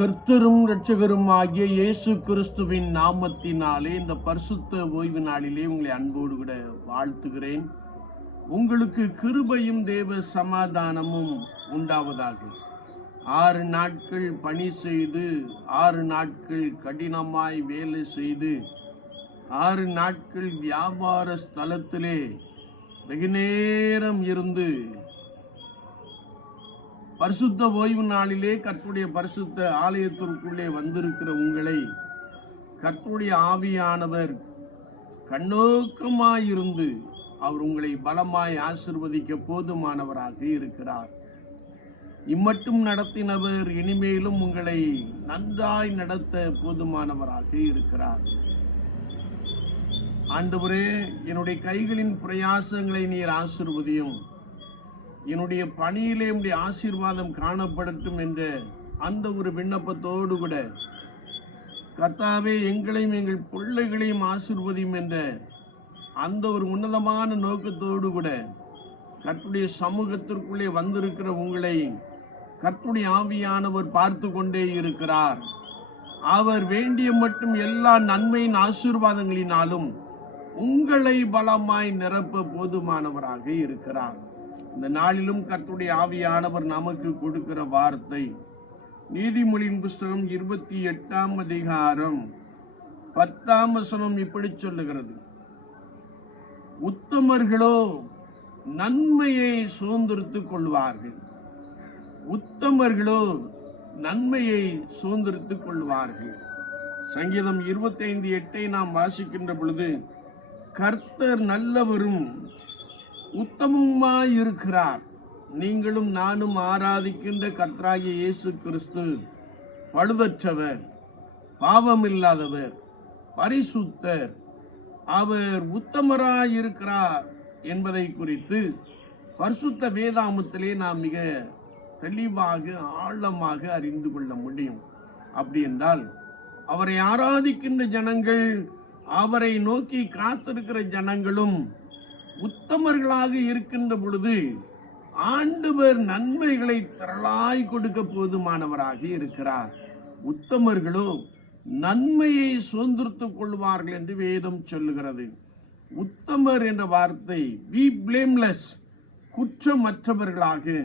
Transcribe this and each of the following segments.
கர்த்தரும் இரட்சகரும் ஆகிய இயேசு கிறிஸ்துவின் நாமத்தினாலே இந்த பரிசுத்த ஓய்வு நாளிலே உங்களை அன்போடு கூட வாழ்த்துகிறேன். உங்களுக்கு கிருபையும் தேவ சமாதானமும் உண்டாவதாக. 6 நாட்கள் பணி செய்து, 6 நாட்கள் கடினமாய் வேலை செய்து, 6 நாட்கள் வியாபார ஸ்தலத்திலே வெகு நேரம் இருந்து பரிசுத்த ஓய்வு நாளிலே கர்த்தருடைய பரிசுத்த ஆலயத்திற்குள்ளே வந்திருக்கிற உங்களை கர்த்தருடைய ஆவியானவர் கண்ணோக்கமாயிருந்து அவர் உங்களை பலமாய் ஆசீர்வதிக்க போதுமானவராக இருக்கிறார். இம்மட்டும் நடத்தினவர் இனிமேலும் உங்களை நன்றாய் நடத்த போதுமானவராக இருக்கிறார். ஆண்டவரே, என்னுடைய கைகளின் பிரயாசங்களை நீர் ஆசீர்வதியும், என்னுடைய பணியிலே உடைய ஆசீர்வாதம் காணப்படட்டும் என்ற அந்த ஒரு விண்ணப்பத்தோடு கூட கர்த்தாவே, எங்களையும் எங்கள் பிள்ளைகளையும் ஆசீர்வதியும் என்ற அந்த ஒரு உன்னதமான நோக்கத்தோடு கூட கர்த்தருடைய சமூகத்திற்குள்ளே வந்திருக்கிற உங்களை கர்த்தருடைய ஆவியானவர் பார்த்து கொண்டே இருக்கிறார். அவர் வேண்டிய மட்டும் எல்லா நன்மையின் ஆசீர்வாதங்களினாலும் உங்களை பலமாய் நிரப்ப போதுமானவராக இருக்கிறார். இந்த நாளிலும் கர்த்தருடைய ஆவியானவர் நமக்கு கொடுக்கிற வார்த்தை நீதிமொழியின் புஸ்தகம் 28ஆம் அதிகாரம் 10ஆம் வசனம் இப்படி சொல்லுகிறது: உத்தமர்களோ நன்மையை சுதந்திரித்துக் கொள்வார்கள். உத்தமர்களோ நன்மையை சுதந்திரித்துக் கொள்வார்கள். சங்கீதம் 25:8 நாம் வாசிக்கின்ற பொழுது, கர்த்தர் நல்லவரும் உத்தமமாயிருக்கிறார். நீங்களும் நானும் ஆராதிக்கின்ற கர்த்தராகிய இயேசு கிறிஸ்து பழுதற்றவர், பாவமில்லாதவர், பரிசுத்தர், அவர் உத்தமராயிருக்கிறார் என்பதை குறித்து பரிசுத்த வேதாமத்திலே நாம் மிக தெளிவாக ஆழமாக அறிந்து கொள்ள முடியும். அப்படி என்றால் அவரை ஆராதிக்கின்ற ஜனங்கள், அவரை நோக்கி காத்திருக்கிற ஜனங்களும் உத்தமர்களாக இருக்கின்ற பொழுது ஆண்டவர் நன்மைகளை திரளாய் கொடுக்க போதுமானவராக இருக்கிறார். உத்தமர்களோ நன்மையை சுதந்திரித்துக் கொள்வார்கள் என்று வேதம் சொல்லுகிறது. உத்தமர் என்ற வார்த்தை வி பிளேம்லெஸ், குற்றமற்றவர்களாக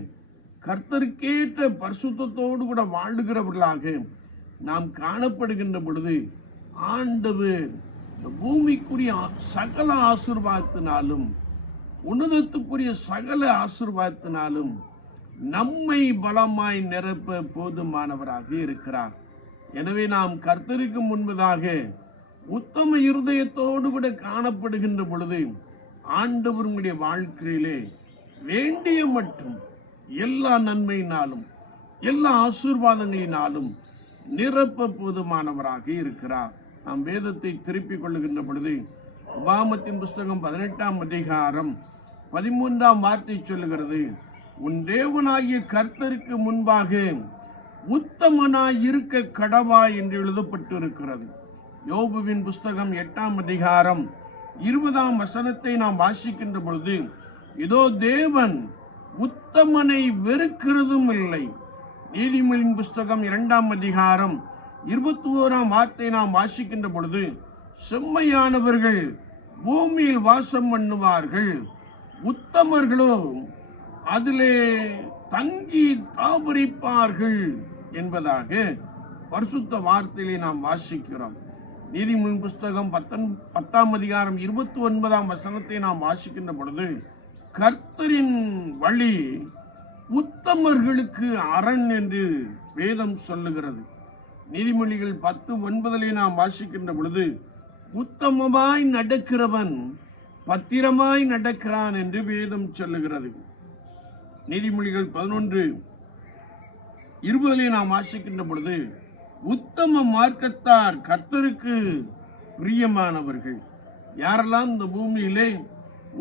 கர்த்தருக்கேற்ற பரிசுத்தத்தோடு கூட வாழுகிறவர்களாக நாம் காணப்படுகின்ற பொழுது ஆண்டவர் பூமிக்குரிய சகல ஆசீர்வாதத்தினாலும் உன்னதத்துக்குரிய சகல ஆசீர்வாதத்தினாலும் நம்மை பலமாய் நிரப்ப போதுமானவராக இருக்கிறார். எனவே நாம் கர்த்தருக்கு முன்பதாக உத்தம இருதயத்தோடு கூட காணப்படுகின்ற பொழுது ஆண்டவர் உங்களுடைய வாழ்க்கையிலே வேண்டிய மட்டும் எல்லா நன்மையினாலும் எல்லா ஆசீர்வாதங்களினாலும் நிரப்ப போதுமானவராக இருக்கிறார். நாம் வேதத்தை திருப்பிக் கொள்ளுகின்ற பொழுது உபாகமத்தின் புஸ்தகம் 18ஆம் அதிகாரம் 13ஆம் வார்த்தை சொல்லுகிறது: உன் தேவனாகிய கர்த்தருக்கு முன்பாக உத்தமனாய் இருக்க கடவா என்று எழுதப்பட்டிருக்கிறது. யோபுவின் புஸ்தகம் 8ஆம் அதிகாரம் 20ஆம் வசனத்தை நாம் வாசிக்கின்ற பொழுது, இதோ தேவன் உத்தமனை வெறுக்கிறதும் இல்லை. நீதிமொழியின் புஸ்தகம் 2ஆம் அதிகாரம் 21ஆம் வார்த்தை நாம் வாசிக்கின்ற பொழுது, செம்மையானவர்கள் பூமியில் வாசம் பண்ணுவார்கள், உத்தமர்களோ அதிலே தங்கி தாபரிப்பார்கள் என்பதாக பரிசுத்த வார்த்தையிலே நாம் வாசிக்கிறோம். நீதிமொழி புஸ்தகம் 10ஆம் அதிகாரம் 29ஆம் வசனத்தை நாம் வாசிக்கின்ற பொழுது, கர்த்தரின் வழி உத்தமர்களுக்கு அரண் என்று வேதம் சொல்லுகிறது. நீதிமொழிகள் 10:9 நாம் வாசிக்கின்ற பொழுது, உத்தமமாய் நடக்கிறவன் பத்திரமாய் நடக்கிறான் என்று வேதம் சொல்லுகிறது. நீதிமொழிகள் 11:20 நாம் வாசிக்கின்ற பொழுது, உத்தம மார்க்கத்தார் கர்த்தருக்கு பிரியமானவர்கள். யாரெல்லாம் இந்த பூமியிலே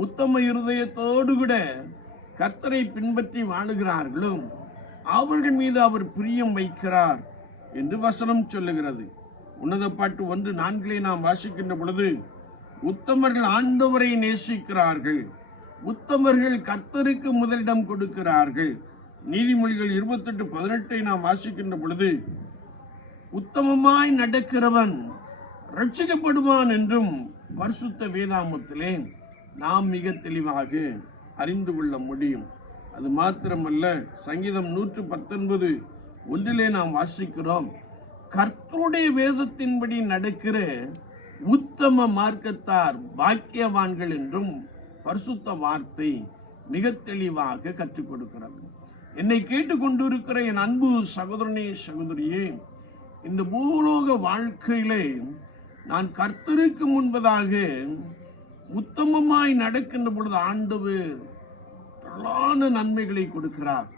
உத்தம இருதயத்தோடு கூட கர்த்தரை பின்பற்றி வாழுகிறார்களோ அவர்கள் மீது அவர் பிரியம் வைக்கிறார் என்று வசனம் சொல்லுகிறது. உன்னத பாட்டு 1:4 நாம் வாசிக்கின்ற பொழுது, உத்தமர்கள் ஆண்டவரை நேசிக்கிறார்கள், உத்தமர்கள் கர்த்தருக்கு முதலிடம் கொடுக்கிறார்கள். நீதிமொழிகள் 28:18 நாம் வாசிக்கின்ற பொழுது, உத்தமமாய் நடக்கிறவன் ரட்சிக்கப்படுவான் என்றும் பரிசுத்த வேதாமத்திலே நாம் மிக தெளிவாக அறிந்து கொள்ள முடியும். அது மாத்திரமல்ல, சங்கீதம் 119:1 நாம் வாசிக்கிறோம், கர்த்தருடைய வேதத்தின்படி நடக்கிற உத்தம மார்க்கத்தார் பாக்கியவான்கள் என்றும் பரிசுத்த வார்த்தை மிக தெளிவாக கற்றுக் கொடுக்கிறது. என்னை கேட்டுக்கொண்டிருக்கிற என் அன்பு சகோதரனே, சகோதரியே, இந்த பூலோக வாழ்க்கையிலே நான் கர்த்தருக்கு முன்பதாக உத்தமமாய் நடக்கின்ற பொழுது ஆண்டவர் திரளான நன்மைகளை கொடுக்கிறார்,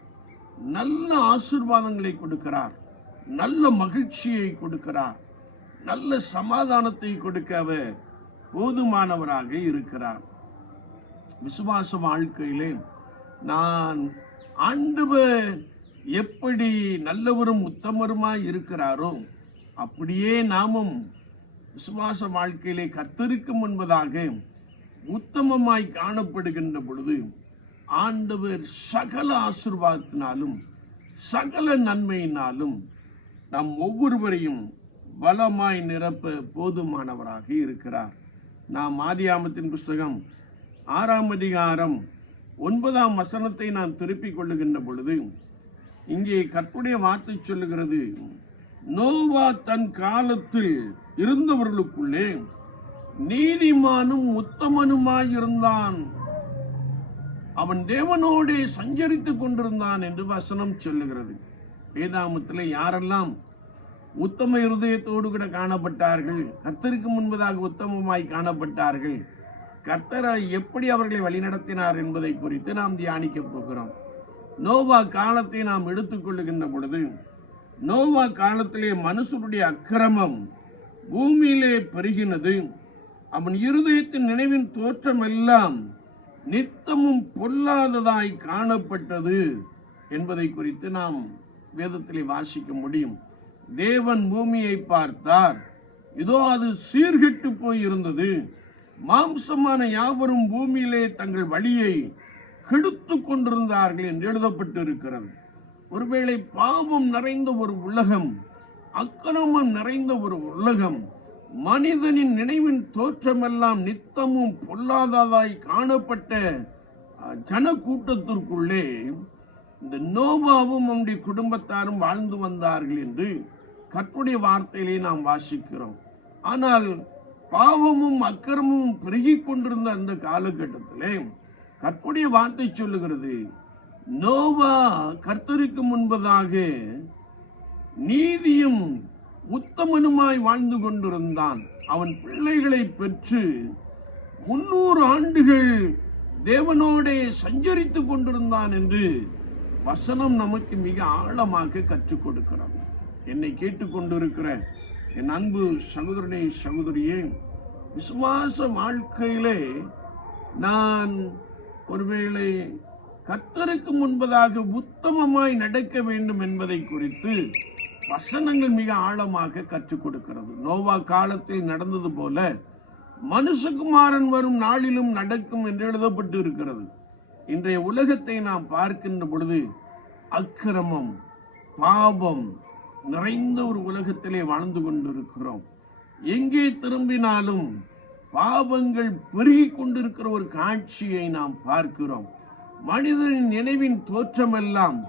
நல்ல ஆசீர்வாதங்களை கொடுக்கிறார், நல்ல மகிழ்ச்சியை கொடுக்கிறார், நல்ல சமாதானத்தை கொடுக்க அவர் போதுமானவராக இருக்கிறார். விசுவாச வாழ்க்கையிலே நான் ஆண்டவர் எப்படி நல்லவரும் உத்தமருமாய் இருக்கிறாரோ அப்படியே நாமும் விசுவாச வாழ்க்கையிலே கர்த்தருக்கு முன்பதாக உத்தமமாய் காணப்படுகின்ற பொழுது ஆண்டவர் சகல ஆசீர்வாதத்தினாலும் சகல நன்மையினாலும் நாம் ஒவ்வொருவரையும் பலமாய் நிரப்ப போதுமானவராக இருக்கிறார். நாம் ஆதியாகமத்தின் புஸ்தகம் 6:9 நாம் திருப்பிக் கொள்ளுகின்ற பொழுது இங்கே கர்த்தருடைய வார்த்தை சொல்லுகிறது, நோவா தன் காலத்தில் இருந்தவர்களுக்குள்ளே நீதிமானும் உத்தமனுமாயிருந்தான், அவன் தேவனோடே சஞ்சரித்துக் கொண்டிருந்தான் என்று வசனம் சொல்லுகிறது. வேதாகமத்தில் யாரெல்லாம் உத்தம இருதயத்தோடு கூட காணப்பட்டார்கள், கர்த்தருக்கு முன்பதாக உத்தமமாய் காணப்பட்டார்கள், கர்த்தரை எப்படி அவர்களை வழிநடத்தினார் என்பதை குறித்து நாம் தியானிக்க போகிறோம். நோவா காலத்தை நாம் எடுத்துக்கொள்ளுகின்ற பொழுது, நோவா காலத்திலே மனுஷனுடைய அக்கிரமம் பூமியிலே பெருகினது, அவன் இருதயத்தின் நினைவின் தோற்றம் எல்லாம் நித்தமும் பொல்லாததாய் காணப்பட்டது என்பதை குறித்து நாம் வேதத்திலே வாசிக்க முடியும். தேவன் பூமியை பார்த்தார், இதோ அது சீர்கெட்டு போயிருந்தது, மாம்சமான யாவரும் பூமியிலே தங்கள் வழியை கெடுத்து கொண்டிருந்தார்கள் என்று எழுதப்பட்டிருக்கிறது. ஒருவேளை பாவம் நிறைந்த ஒரு உலகம், அக்கிரமம் நிறைந்த ஒரு உலகம், மனிதனின் நினைவின் தோற்றமெல்லாம் நித்தமும் பொல்லாததாய் காணப்பட்ட ஜன கூட்டத்திற்குள்ளே இந்த நோவாவும் நம்முடைய குடும்பத்தாரும் வாழ்ந்து வந்தார்கள் என்று கர்த்தருடைய வார்த்தையிலே நாம் வாசிக்கிறோம். ஆனால் பாவமும் அக்கிரமும் பெருகி கொண்டிருந்த அந்த காலகட்டத்திலே கர்த்தருடைய வார்த்தை சொல்லுகிறது, நோவா கர்த்தருக்கு முன்பதாக நீதியும் உத்தமனுமாய் வாழ்ந்து கொண்டிருந்தான், அவன் பிள்ளைகளை பெற்று 300 ஆண்டுகள் தேவனோடே சஞ்சரித்துக் கொண்டிருந்தான் என்று வசனம் நமக்கு மிக ஆழமாக கற்றுக் கொடுக்கிறது. என்னை கேட்டுக்கொண்டிருக்கிற என் அன்பு சகோதரனே, சகோதரியே, விசுவாச வாழ்க்கையிலே நான் ஒருவேளை கர்த்தருக்கு முன்பதாக உத்தமமாய் நடக்க வேண்டும் என்பதை குறித்து வசனங்கள் மிக ஆழமாக கற்றுக் கொடுக்கிறது. நோவா காலத்தில் நடந்தது போல மனுஷகுமாரன் வரும் நாளிலும் நடக்கும் என்று எழுதப்பட்டு இருக்கிறது. இன்றைய உலகத்தை நாம் பார்க்கின்ற பொழுது அக்கிரமம், பாவம் நிறைந்த ஒரு உலகத்திலே வாழ்ந்து கொண்டிருக்கிறோம். எங்கே திரும்பினாலும் பாவங்கள் பெருகி கொண்டிருக்கிற ஒரு காட்சியை நாம் பார்க்கிறோம். மனிதனின் நினைவின் தோற்றமெல்லாம்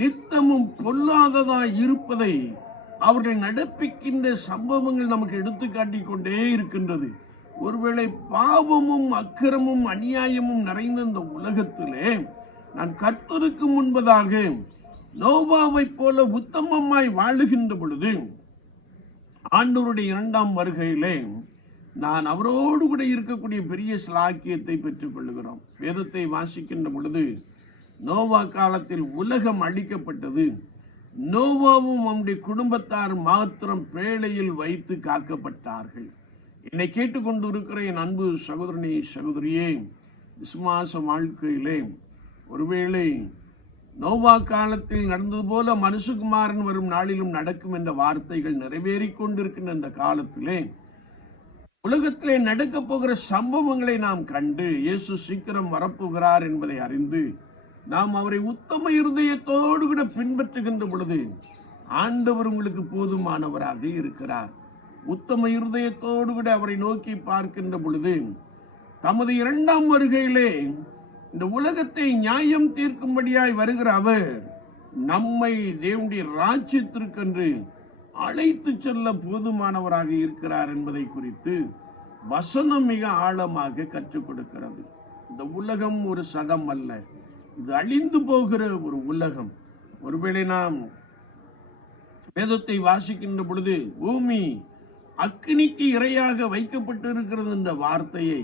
நித்தமும் பொல்லாததாய் இருப்பதை அவர்கள் நடப்பிக்கின்ற சம்பவங்கள் நமக்கு எடுத்துக்காட்டி கொண்டே இருக்கின்றது. ஒருவேளை பாவமும் அக்கிரமும் அநியாயமும் நிறைந்த இந்த உலகத்திலே நான் கர்த்தருக்கு முன்பதாக நோவாவை போல உத்தமமாய் வாழுகின்ற பொழுது ஆண்டவருடைய 2ஆம் வருகையிலே நான் அவரோடு கூட இருக்கக்கூடிய பெரிய ஸ்லாக்கியத்தை பெற்றுக் கொள்கிறோம். வேதத்தை வாசிக்கின்ற பொழுது நோவா காலத்தில் உலகம் அழிக்கப்பட்டது, நோவாவும் அவனுடைய குடும்பத்தார் மாத்திரம் பேழையில் வைத்து காக்கப்பட்டார்கள். என்னை கேட்டுக்கொண்டு இருக்கிற என் அன்பு சகோதரனே, சகோதரியே, விசுவாச வாழ்க்கையிலே ஒருவேளை நோவா காலத்தில் நடந்தது போல மனுஷகுமாரன் வரும் நாளிலும் நடக்கும் என்ற வார்த்தைகள் நிறைவேறிக் கொண்டிருக்கின்ற இந்த காலத்திலே உலகத்திலே நடக்கப் போகிற சம்பவங்களை நாம் கண்டு இயேசு சீக்கிரம் வரப்போகிறார் என்பதை அறிந்து நாம் அவரை உத்தம இருதயத்தோடு கூட பின்பற்றுகின்ற பொழுது ஆண்டவர் உங்களுக்கு போதுமானவராக இருக்கிறார். உத்தம இருதயத்தோடு கூட அவரை நோக்கி பார்க்கின்ற பொழுது தமது இரண்டாம் வருகையிலே இந்த உலகத்தை நியாயம் தீர்க்கும்படியாய் வருகிற அவர் நம்மை தேவனுடைய ராஜ்யத்திற்கென்று அழைத்து செல்ல போதுமானவராக இருக்கிறார் என்பதை குறித்து வசனம் மிக ஆழமாக கற்றுக் கொடுக்கிறது. இந்த உலகம் ஒரு சடம் அல்ல, இது அழிந்து போகிற ஒரு உலகம். ஒருவேளை நாம் வேதத்தை வாசிக்கின்ற பொழுது பூமி அக்கினிக்கு இரையாக வைக்கப்பட்டு இருக்கிறது என்ற வார்த்தையை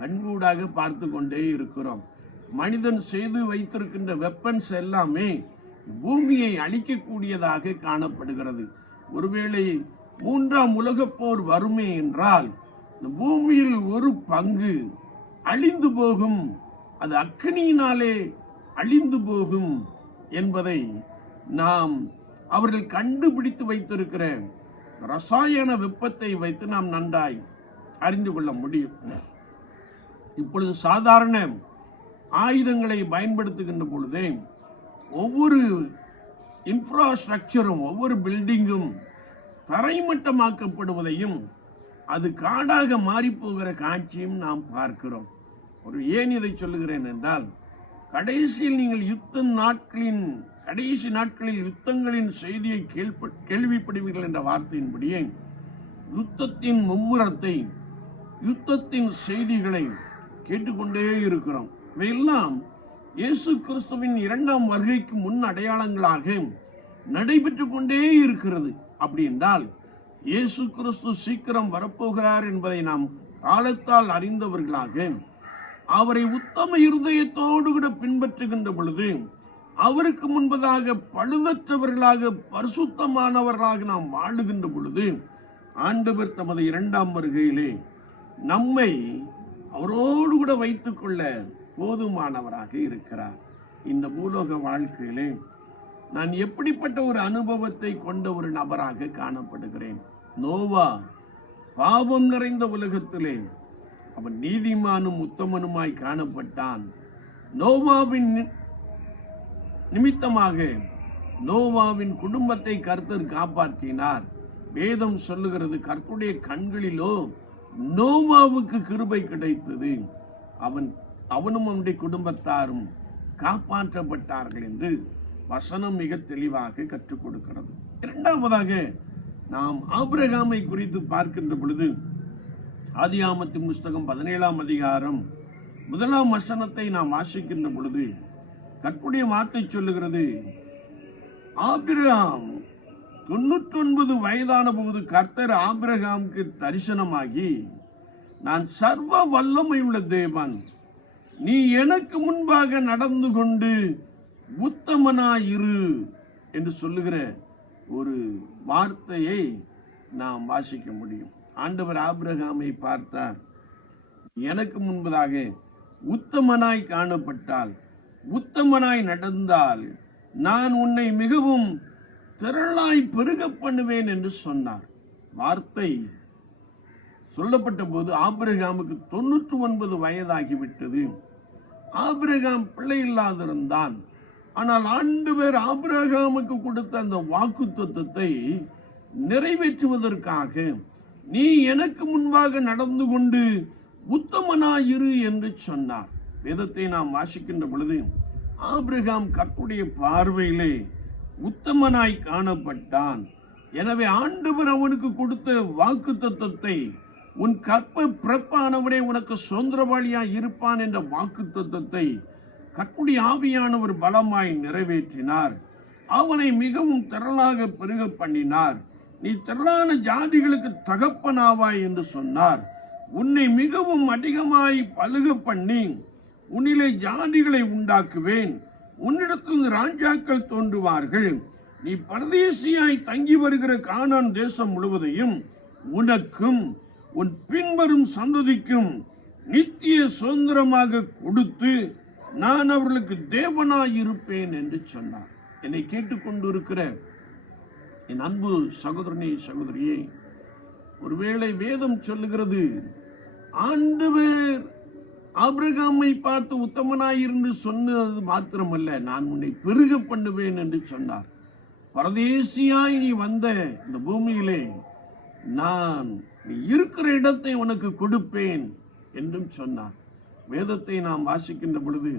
கண்கூடாக பார்த்து கொண்டே இருக்கிறோம். மனிதன் செய்து வைத்திருக்கின்ற வெப்பன்ஸ் எல்லாமே பூமியை அழிக்கக்கூடியதாக காணப்படுகிறது. ஒருவேளை மூன்றாம் உலகப் போர் வருமே என்றால் இந்த பூமியில் ஒரு பங்கு அழிந்து போகும், அது அக்கினியினாலே அழிந்து போகும் என்பதை நாம் அவர்கள் கண்டுபிடித்து வைத்திருக்கிற ரசாயன வெப்பத்தை வைத்து நாம் நன்றாய் அறிந்து கொள்ள முடியும். இப்பொழுது சாதாரண ஆயுதங்களை பயன்படுத்துகின்ற பொழுதே ஒவ்வொரு இன்ஃப்ராஸ்ட்ரக்சரும் ஒவ்வொரு பில்டிங்கும் தரைமட்டமாக்கப்படுவதையும் அது காடாக மாறிப்போகிற காட்சியும் நாம் பார்க்கிறோம். ஏன் இதை சொல்லுகிறேன் என்றால், கடைசியில் நீங்கள் கடைசி நாட்களில் யுத்தங்களின் செய்தியை கேள்விப்படுவீர்கள் என்ற வார்த்தையின்படியே யுத்தத்தின் மும்முரத்தை, யுத்தத்தின் செய்திகளை கேட்டுக்கொண்டே இருக்கிறோம். இவையெல்லாம் இயேசு கிறிஸ்துவின் இரண்டாம் வருகைக்கு முன் அடையாளங்களாக நடைபெற்று கொண்டே இருக்கிறது. அப்படி என்றால் இயேசு கிறிஸ்து சீக்கிரம் வரப்போகிறார் என்பதை நாம் காலத்தால் அறிந்தவர்களாக அவரை உத்தம இருதயத்தோடு கூட பின்பற்றுகின்ற பொழுது அவருக்கு முன்பதாக பழுதற்றவர்களாக பரிசுத்தமானவர்களாக நாம் வாழுகின்ற பொழுது ஆண்டவர் தமது இரண்டாம் வருகையிலே நம்மை அவரோடு கூட வைத்துக் கொள்ள போதுமானவராக இருக்கிறார். இந்த பூலோக வாழ்க்கையிலே நான் எப்படிப்பட்ட ஒரு அனுபவத்தை கொண்ட ஒரு நபராக காணப்படுகிறேன். நோவா பாவம் நிறைந்த உலகத்திலே அவன் நீதிமானும் உத்தமனுமாய் காணப்பட்டான். நோவாவின் நிமித்தமாக நோவாவின் குடும்பத்தை கர்த்தர் காப்பாற்றினார். வேதம் சொல்லுகிறது, கர்த்தருடைய கண்களிலோ நோவாவுக்கு கிருபை கிடைத்தது, அவனும் அவனுடைய குடும்பத்தாரும் காப்பாற்றப்பட்டார்கள் என்று வசனம் மிக தெளிவாக கற்றுக் கொடுக்கிறது. இரண்டாவதாக நாம் ஆபிரகாமை குறித்து பார்க்கின்ற பொழுது ஆதியாகமத்தின் புஸ்தகம் 17ஆம் அதிகாரம் 1ஆம் வசனத்தை நாம் வாசிக்கின்ற பொழுது கர்த்தருடைய வார்த்தை சொல்லுகிறது, ஆபிரகாம் 99 வயதான போது கர்த்தர் ஆபிரகாமுக்கு தரிசனமாகி, நான் சர்வ வல்லமை உள்ள தேவன், நீ எனக்கு முன்பாக நடந்து கொண்டு உத்தமனாயிரு என்று சொல்லுகிற ஒரு வார்த்தையை நாம் வாசிக்க முடியும். ஆண்டவர் ஆபிரகாமை பார்த்தார், எனக்கு முன்பதாக உத்தமனாய் காணப்பட்டால், உத்தமனாய் நடந்தால் நான் உன்னை மிகவும் திரளாய் பெருக பண்ணுவேன் என்று சொன்னார். வார்த்தை சொல்லப்பட்ட போது ஆபிரகாமுக்கு 99 வயதாகிவிட்டது. ஆபிரகாம் பிள்ளை இல்லாதிருந்தான். ஆனால் ஆண்டவர் ஆபிரகாமுக்கு கொடுத்த அந்த வாக்குத்தத்தத்தை நிறைவேற்றுவதற்காக, நீ எனக்கு முன்பாக நடந்து கொண்டு உத்தமனாயிரு என்று சொன்னார். வேதத்தை நாம் வாசிக்கின்ற பொழுது ஆபிரகாம் கர்த்தருடைய பார்வையிலே உத்தமனாய் காணப்பட்டான். எனவே ஆண்டவர் அவனுக்கு கொடுத்த வாக்குத்தத்தத்தை, உன் கற்ப பிறப்பானவனே உனக்கு சுதந்திரவாளியாய் இருப்பான் என்ற வாக்குத்தத்தத்தை கர்த்தருடைய ஆவியானவர் பலமாய் நிறைவேற்றினார். அவனை மிகவும் திரளாக பெருக பண்ணினார். நீ திரளான ஜாதிகளுக்கு தகப்பனாவாய் என்று சொன்னார். உன்னை மிகவும் அதிகமாய் பலுக பண்ணி உன்னிலே ஜாதிகளை உண்டாக்குவேன். உன்னிடத்திலிருந்து ராஜாக்கள் தோன்றுவார்கள். நீ பரதேசியாய் தங்கி வருகிற கானான் தேசம் முழுவதையும் உனக்கும் உன் பின்வரும் சந்ததிக்கும் நித்திய சுதந்திரமாக கொடுத்து நான் அவர்களுக்கு தேவனாய் இருப்பேன் என்று சொன்னார். என்னை கேட்டுக்கொண்டிருக்கிற என் அன்பு சகோதரனே, சகோதரியே, ஒருவேளை வேதம் சொல்லுகிறது, ஆண்டவர் ஆபிரகாமை பார்த்து உத்தமனாயிருந்து சொன்னது மாத்திரமல்ல, நான் உன்னை பெருக பண்ணுவேன் என்று சொன்னார். பரதேசியாய் நீ வந்த இந்த பூமியிலே நான் நீ இருக்கிற இடத்தை உனக்கு கொடுப்பேன் என்றும் சொன்னார். வேதத்தை நாம் வாசிக்கின்ற பொழுது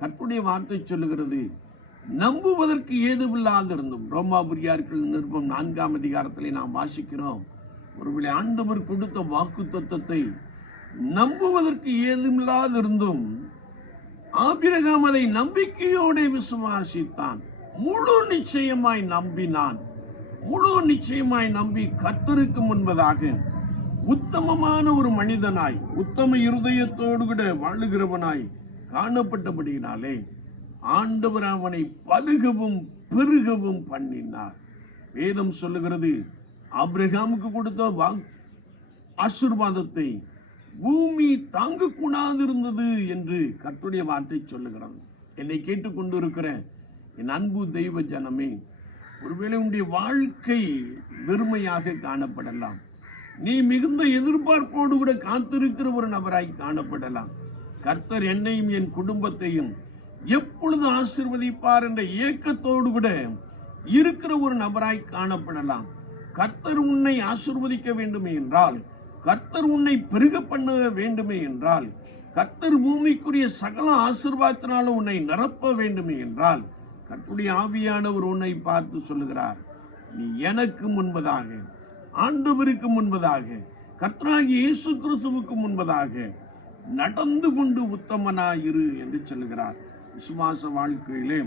கர்த்தருடைய வார்த்தை சொல்லுகிறது, நம்புவதற்கு ஏதுவில்லாதிருந்தும். ரோமாபுரியார்கள் நிருபம் 4ஆம் அதிகாரத்திலே நாம் வாசிக்கிறோம், ஒருவேளை ஆண்டவர் கொடுத்த வாக்கு தத்தத்தை நம்புவதற்கு ஏதுமில்லாதிருந்தும் ஆபிரகாம் அதை நம்பிக்கையோடு விசுவாசித்தான். முழு நிச்சயமாய் நம்பினான். முழு நிச்சயமாய் நம்பி கர்த்தருக்கு முன்பதாக உத்தமமான ஒரு மனிதனாய், உத்தம இருதயத்தோடு கூட வாழுகிறவனாய் காணப்பட்டபடியினாலே ஆண்டவர் அவனை பலுகவும் பெருகவும் பண்ணினார். வேதம் சொல்லுகிறது, ஆபிரகாமுக்கு கொடுத்த ஆசீர்வாதத்தை பூமி தாங்கக்கூடாது இருந்தது என்று கர்த்தருடைய வார்த்தை சொல்லுகிறது. என்னை கேட்டுக்கொண்டு இருக்கிற என் அன்பு தெய்வ ஜனமே, ஒருவேளை உன்னுடைய வாழ்க்கை வெறுமையாக காணப்படலாம். நீ மிகுந்த எதிர்பார்ப்போடு கூட காத்திருக்கிற ஒரு நபராய் காணப்படலாம். கர்த்தர் என்னையும் என் குடும்பத்தையும் எப்பொழுது ஆசீர்வதிப்பார் என்ற ஏக்கத்தோடு கூட இருக்கிற ஒரு நபராய் காணப்படலாம். கர்த்தர் உன்னை ஆசீர்வதிக்க வேண்டுமே என்றால், கர்த்தர் உன்னை பெருக பண்ண வேண்டுமே என்றால், கர்த்தர் பூமிக்குரிய சகல ஆசீர்வாதத்தினாலும் உன்னை நிரப்ப வேண்டுமே என்றால், கர்த்தருடைய ஆவியானவர் உன்னை பார்த்து சொல்லுகிறார், நீ எனக்கு முன்பதாக, ஆண்டவருக்கு முன்பதாக, கர்த்தராகிய இயேசு கிறிஸ்துவுக்கு முன்பதாக நடந்து கொண்டு உத்தமனாயிரு என்று சொல்லுகிறார். விசுவாச வாழ்க்கையிலே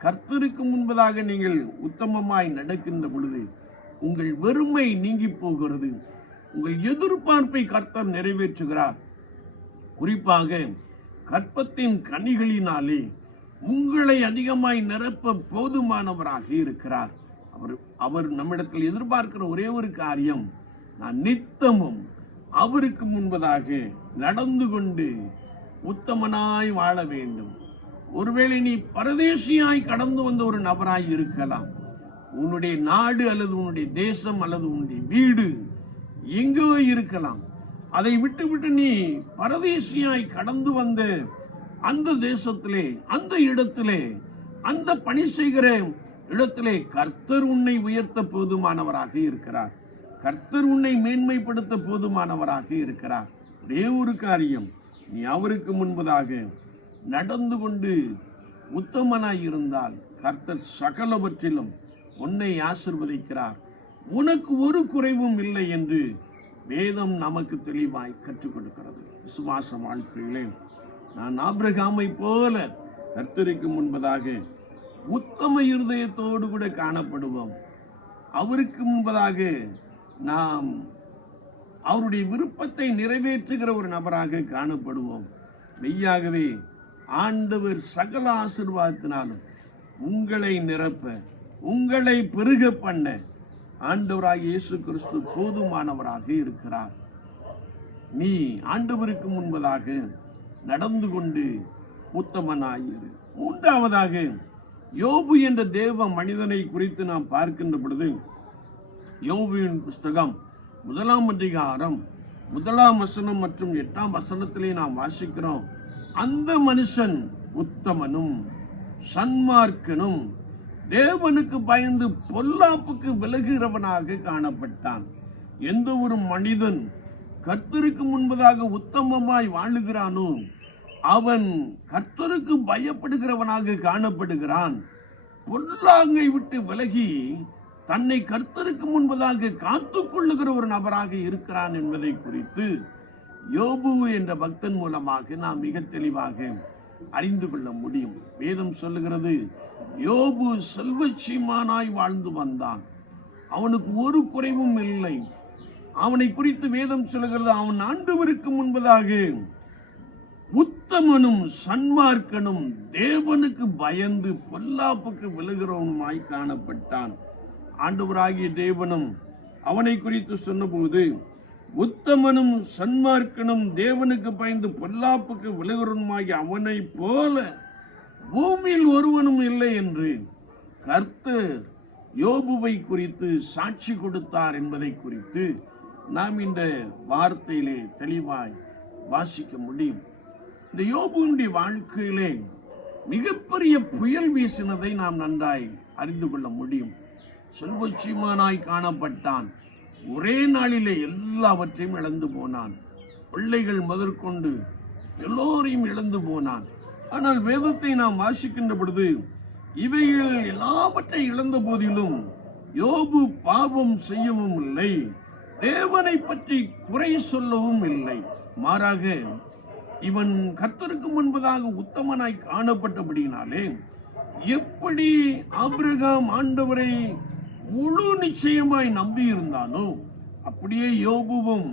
கர்த்தருக்கு முன்பதாக நீங்கள் உத்தமமாய் நடக்கின்ற பொழுது உங்கள் வெறுமை நீங்கி போகிறது. உங்கள் எதிர்பார்ப்பை கர்த்தர் நிறைவேற்றுகிறார். குறிப்பாக கற்பத்தின் கனிகளினாலே உங்களை அதிகமாய் நிரப்ப போதுமானவராக இருக்கிறார். அவர் நம்மிடத்தில் எதிர்பார்க்கிற ஒரே ஒரு காரியம், நான் நித்தமும் அவருக்கு முன்பதாக நடந்து கொண்டு உத்தமனாய் வாழ வேண்டும். ஒருவேளை நீ பரதேசியாய் கடந்து வந்த ஒரு நபராய் இருக்கலாம். உன்னுடைய நாடு அல்லது உன்னுடைய தேசம் அல்லது உன்னுடைய வீடு எங்கோ இருக்கலாம். அதை விட்டு நீ பரதேசியாய் கடந்து வந்த அந்த தேசத்திலே, அந்த இடத்திலே, அந்த பணி செய்கிற இடத்திலே கர்த்தர் உன்னை உயர்த்த போதுமானவராக இருக்கிறார். கர்த்தர் உன்னை மேன்மைப்படுத்த போதுமானவராக இருக்கிறார். ஒரே ஒரு காரியம், நீ அவருக்கு முன்பதாக நடந்து கொண்டு உத்தமனாய் இருந்தால் கர்த்தர் சகலவற்றிலும் உன்னை ஆசீர்வதிக்கிறார். உனக்கு ஒரு குறைவும் இல்லை என்று வேதம் நமக்கு தெளிவாய் கற்றுக் கொடுக்கிறது. விசுவாச வாழ்க்கையிலே நான் ஆபிரகாமை போல கர்த்தருக்கு முன்பதாக உத்தம இருதயத்தோடு கூட காணப்படுவோம். அவருக்கு முன்பதாக நாம் அவருடைய விருப்பத்தை நிறைவேற்றுகிற ஒரு நபராக காணப்படுவோம். மெய்யாகவே ஆண்டவர் சகல ஆசீர்வாதத்தினாலும் உங்களை நிரப்ப, உங்களை பெருக பண்ண ஆண்டவராகிய இயேசு கிறிஸ்து போதுமானவராக இருக்கிறார். நீ ஆண்டவருக்கு முன்பதாக நடந்து கொண்டு உத்தமனாயிரு. மூன்றாவதாக, யோபு என்ற தேவ மனிதனை குறித்து நாம் பார்க்கின்ற பொழுது, யோபுவின் புஸ்தகம் 1ஆம் அதிகாரம் 1ஆம் வசனம் மற்றும் 8ஆம் வசனத்திலே நாம் வாசிக்கிறோம், அந்த மனுஷன் உத்தமனும் சன்மார்க்கனும் தேவனுக்கு பயந்து பொல்லாப்புக்கு விலகுகிறவனாக காணப்பட்டான். எந்த ஒரு மனிதன் கர்த்தருக்கு முன்பதாக உத்தமமாய் வாழுகிறானோ அவன் கர்த்தருக்கு பயப்படுகிறவனாக காணப்படுகிறான். பொல்லாங்கை விட்டு விலகி தன்னை கர்த்தருக்கு முன்பதாக காத்துக் கொள்ளுகிற ஒரு நபராக இருக்கிறான் என்பதை குறித்து யோபு என்ற பக்தன் மூலமாக நாம் மிக தெளிவாக அறிந்து கொள்ள முடியும். வேதம் சொல்லுகிறது, யோபு செல்வச்சீமானாய் வாழ்ந்து வந்தான். அவனுக்கு ஒரு குறைவும் இல்லை. அவனை குறித்து வேதம் சொல்லுகிறது, அவன் ஆண்டவருக்கு முன்பதாக உத்தமனும் சன்மார்க்கனும் தேவனுக்கு பயந்து பொல்லாப்புக்கு விலகிறவனுமாய் காணப்பட்டான். ஆண்டவராகிய தேவனும் அவனை குறித்து சொன்னபோது, உத்தமனும் சன்மார்க்கனும் தேவனுக்கு பயந்து பொல்லாப்புக்கு விலகிறவனுமாகி அவனை போல பூமியில் ஒருவனும் இல்லை என்று கர்த்தர் யோபுவை குறித்து சாட்சி கொடுத்தார் என்பதை குறித்து நாம் இந்த வார்த்தையிலே தெளிவாய் வாசிக்க முடியும். இந்த யோபுவினுடைய வாழ்க்கையிலே மிகப்பெரிய புயல் வீசினதை நாம் நன்றாய் அறிந்து கொள்ள முடியும். செல்வச்சீமானாய் காணப்பட்டான். ஒரே நாளிலே எல்லாவற்றையும் இழந்து போனான். பிள்ளைகள் முதற்கொண்டு எல்லோரையும் இழந்து போனான். ஆனால் வேதத்தை நாம் வாசிக்கின்ற பொழுது இவைகள் எல்லாவற்றை இழந்த போதிலும் யோபு பாவம் செய்யவும் இல்லை, தேவனை பற்றி குறை சொல்லவும் இல்லை. மாறாக இவன் கர்த்தருக்கு முன்பதாக உத்தமனாய் காணப்பட்டபடியினாலே எப்படி ஆபிரகாம் ஆண்டவரை முழு நிச்சயமாய் நம்பி இருந்தானோ அப்படியே யோபுவும்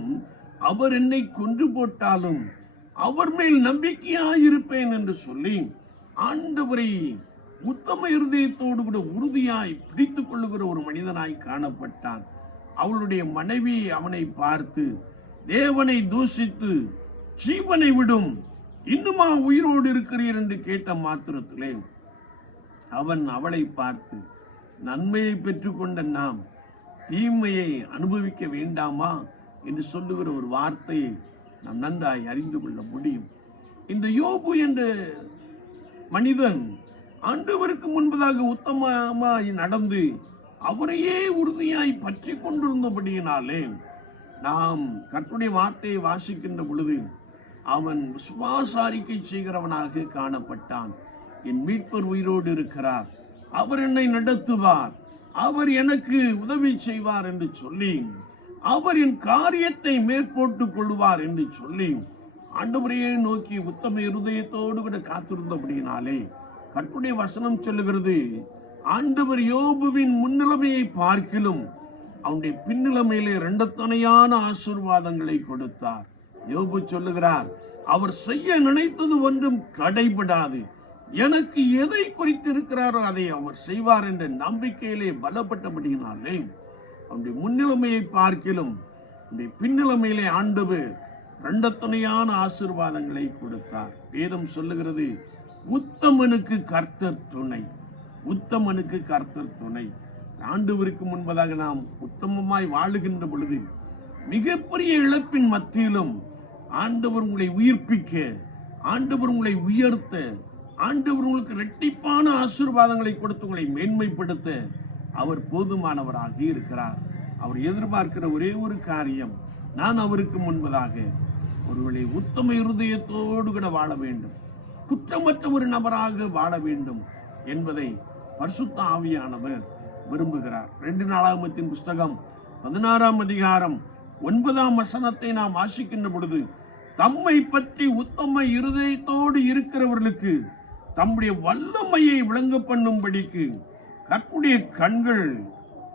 அவர் என்னை கொன்று போட்டாலும் அவர் மேல் நம்பிக்கையாயிருப்பேன் என்று சொல்லி ஆண்டவரை உத்தம இருதயத்தோடு கூட உறுதியாய் பிடித்துக் கொள்ளுகிற ஒரு மனிதனாய் காணப்பட்டான். அவளுடைய மனைவி அவனை பார்த்து தேவனை தூஷித்து ஜீவனை விடும், இன்னுமா உயிரோடு இருக்கிறீர் என்று கேட்ட மாத்திரத்திலே அவன் அவளை பார்த்து நன்மையை பெற்றுக்கொண்ட நாம் தீமையை அனுபவிக்க வேண்டாமா என்று சொல்லுகிற ஒரு வார்த்தையை நாம் நன்றாய் அறிந்து கொள்ள முடியும். இந்த யோபு என்ற மனிதன் ஆண்டவருக்கு முன்பதாக உத்தமமாய் நடந்து அவரையே உறுதியாய் பற்றி கொண்டிருந்தபடியினாலே நாம் கர்த்தருடைய வார்த்தையை வாசிக்கின்ற பொழுது அவன் விசுவாச அறிக்கை செய்கிறவனாக காணப்பட்டான். என் மீட்பர் உயிரோடு இருக்கிறார், அவர் என்னை நடத்துவார், அவர் எனக்கு உதவி செய்வார் என்று சொல்லி, அவர் என் காரியத்தை மேற்போட்டுக் கொள்வார் என்று சொல்லி ஆண்டவரையே நோக்கி உத்தம இருதயத்தோடு கூட காத்திருந்தபடியினாலே கர்த்தருடைய வசனம் சொல்லுகிறது, ஆண்டவர் யோபுவின் முன்னிலைமையை பார்க்கிலும் அவனுடைய பின்னிலைமையிலே இரண்டத்தனையான ஆசீர்வாதங்களை கொடுத்தார். யோபு சொல்லுகிறார், அவர் செய்ய நினைத்தது ஒன்றும் தடைபடாது, எனக்கு எதை குறித்து இருக்கிறாரோ அதை அவர் செய்வார் என்ற நம்பிக்கையிலே பலப்பட்டபடியினாலே அவனுடைய முன்னிலைமையை பார்க்கிலும் அவனுடைய பின்னிலைமையிலே ஆண்டவர் இரண்டத்தனையான ஆசீர்வாதங்களை கொடுத்தார். வேதம் சொல்லுகிறது, உத்தமனுக்கு கர்த்தர் துணை, உத்தமனுக்கு கர்த்தர் துணை. ஆண்டவருக்கு முன்பதாக நாம் உத்தமமாய் வாழுகின்ற பொழுது மிகப்பெரிய இழப்பின் மத்தியிலும் ஆண்டவர் உங்களை உயிர்ப்பிக்க, ஆண்டவர் உங்களை உயர்த்த, ஆண்டவர் உங்களுக்கு இரட்டிப்பான ஆசீர்வாதங்களை கொடுத்து உங்களை மேன்மைப்படுத்த அவர் போதுமானவராக இருக்கிறார். அவர் எதிர்பார்க்கிற ஒரே ஒரு காரியம், நான் அவருக்கு முன்பதாக ஒருவேளை உத்தம இருதயத்தோடு கூட வாழ வேண்டும், குற்றமற்ற ஒரு நபராக வாழ வேண்டும் என்பதை பரிசுத்த ஆவியானவர் விரும்புகிறார். 2 நாளாகமத்தின் புஸ்தகம் 16ஆம் அதிகாரம் 9ஆம் வசனத்தை நாம் வாசிக்கின்ற பொழுது, தம்மை பற்றி உத்தம இருதயத்தோடு இருக்கிறவர்களுக்கு தம்முடைய வல்லமையை விளங்க பண்ணும்படிக்கு கர்த்தருடைய கண்கள்